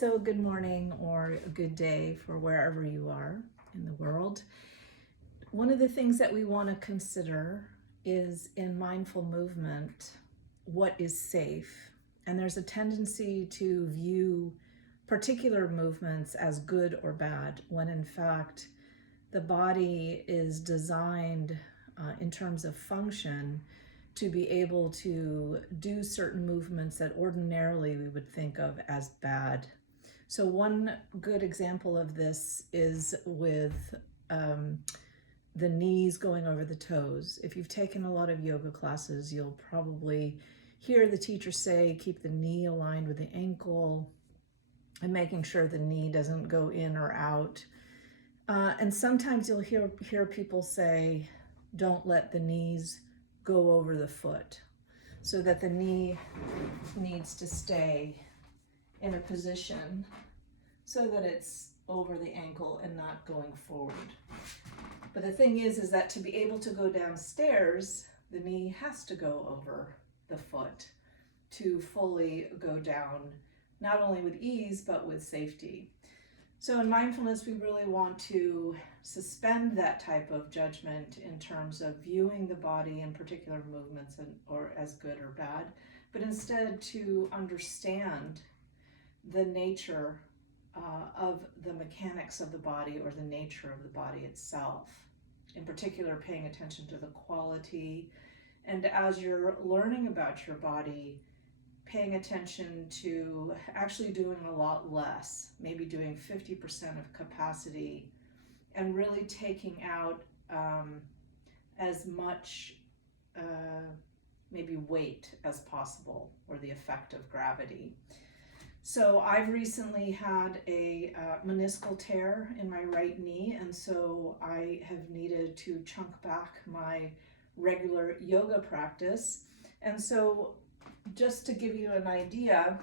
So, good morning or a good day for wherever you are in the world. One of the things that we want to consider is in mindful movement, what is safe? And there's a tendency to view particular movements as good or bad, when in fact, the body is designed in terms of function to be able to do certain movements that ordinarily we would think of as bad. So one good example of this is with the knees going over the toes. If you've taken a lot of yoga classes, you'll probably hear the teacher say, keep the knee aligned with the ankle and making sure the knee doesn't go in or out. And sometimes you'll hear people say, don't let the knees go over the foot, so that the knee needs to stay in a position so that it's over the ankle and not going forward. But the thing is that to be able to go downstairs, the knee has to go over the foot to fully go down, not only with ease, but with safety. So in mindfulness, we really want to suspend that type of judgment in terms of viewing the body in particular movements or as good or bad, but instead to understand the nature of the mechanics of the body or the nature of the body itself. In particular, paying attention to the quality, and as you're learning about your body, paying attention to actually doing a lot less, maybe doing 50% of capacity, and really taking out as much maybe weight as possible, or the effect of gravity. So I've recently had a meniscal tear in my right knee, and so I have needed to chunk back my regular yoga practice. And so just to give you an idea,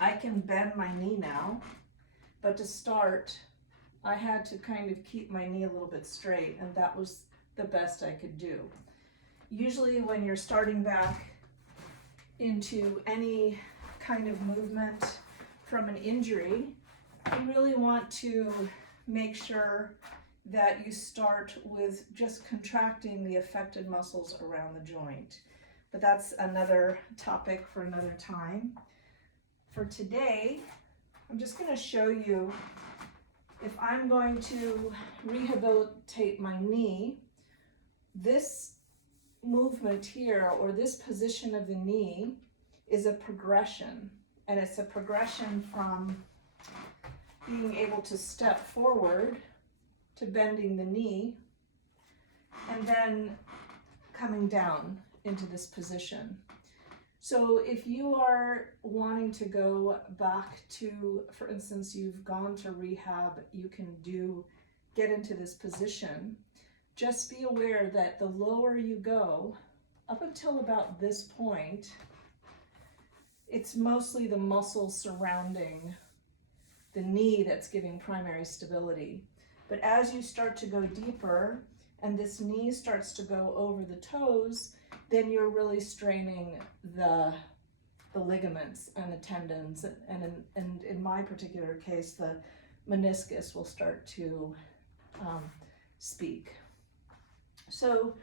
I can bend my knee now, but to start, I had to kind of keep my knee a little bit straight, and that was the best I could do. Usually when you're starting back into any kind of movement from an injury, you really want to make sure that you start with just contracting the affected muscles around the joint. But that's another topic for another time. For today, I'm just going to show you, if I'm going to rehabilitate my knee, this movement here, or this position of the knee, is a progression. And it's a progression from being able to step forward to bending the knee, and then coming down into this position. So if you are wanting to go back to, for instance, you've gone to rehab, you can get into this position. Just be aware that the lower you go, up until about this point, it's mostly the muscles surrounding the knee that's giving primary stability. But as you start to go deeper and this knee starts to go over the toes, then you're really straining the ligaments and the tendons, and in my particular case, the meniscus will start to speak. So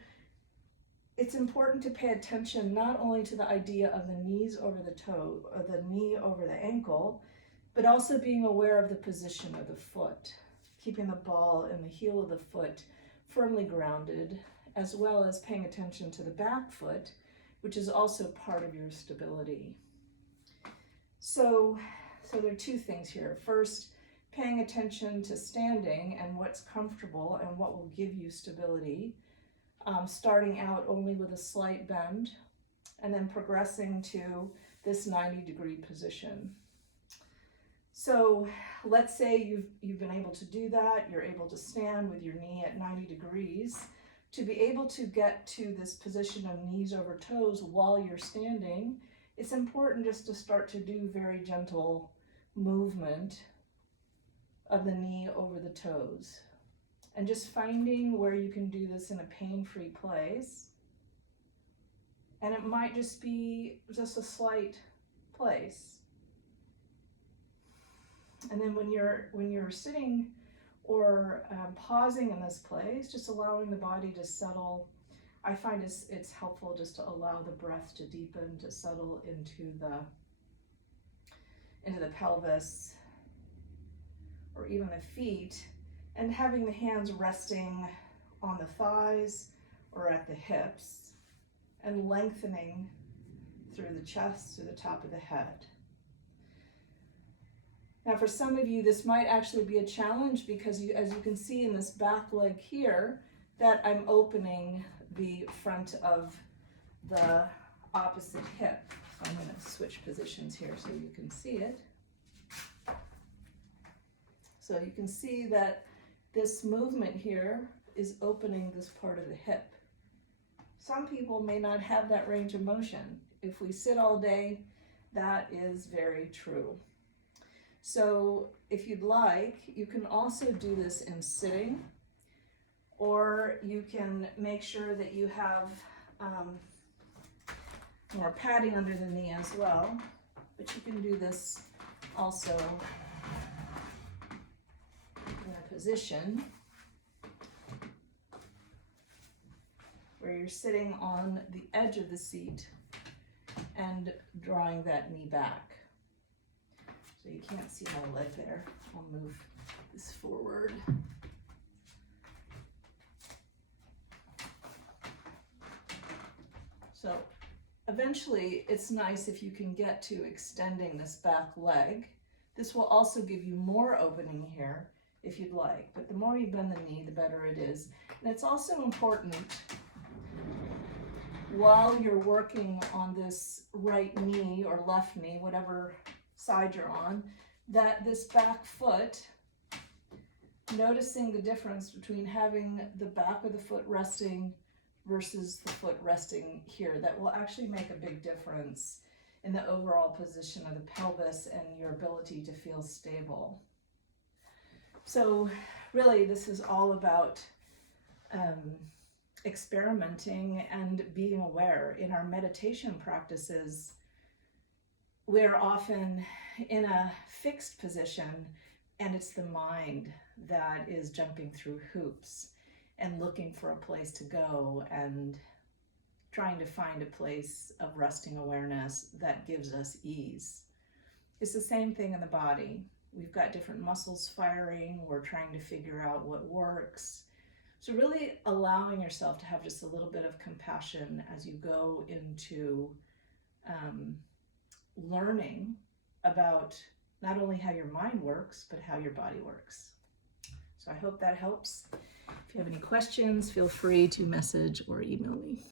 it's important to pay attention not only to the idea of the knees over the toe, or the knee over the ankle, but also being aware of the position of the foot, keeping the ball in the heel of the foot firmly grounded, as well as paying attention to the back foot, which is also part of your stability. So there are two things here. First, paying attention to standing and what's comfortable and what will give you stability, starting out only with a slight bend, and then progressing to this 90-degree position. So let's say you've been able to do that, you're able to stand with your knee at 90 degrees. To be able to get to this position of knees over toes while you're standing, it's important just to start to do very gentle movement of the knee over the toes. And just finding where you can do this in a pain-free place. And it might just be just a slight place. And then when you're sitting or pausing in this place, just allowing the body to settle. I find it's helpful just to allow the breath to deepen, to settle into the pelvis or even the feet, and having the hands resting on the thighs or at the hips and lengthening through the chest to the top of the head. Now for some of you, this might actually be a challenge because as you can see in this back leg here, that I'm opening the front of the opposite hip. So I'm going to switch positions here so you can see it. So you can see that this movement here is opening this part of the hip. Some people may not have that range of motion. If we sit all day, that is very true. So if you'd like, you can also do this in sitting, or you can make sure that you have more padding under the knee as well, but you can do this also in a position where you're sitting on the edge of the seat and drawing that knee back. So you can't see my leg there. I'll move this forward. So eventually it's nice if you can get to extending this back leg. This will also give you more opening here if you'd like, but the more you bend the knee, the better it is. And it's also important while you're working on this right knee or left knee, whatever side you're on, that this back foot, noticing the difference between having the back of the foot resting versus the foot resting here, that will actually make a big difference in the overall position of the pelvis and your ability to feel stable. So really this is all about experimenting and being aware. In our meditation practices, we're often in a fixed position and it's the mind that is jumping through hoops and looking for a place to go and trying to find a place of resting awareness that gives us ease. It's the same thing in the body. We've got different muscles firing. We're trying to figure out what works. So really allowing yourself to have just a little bit of compassion as you go into learning about not only how your mind works, but how your body works. So I hope that helps. If you have any questions, feel free to message or email me.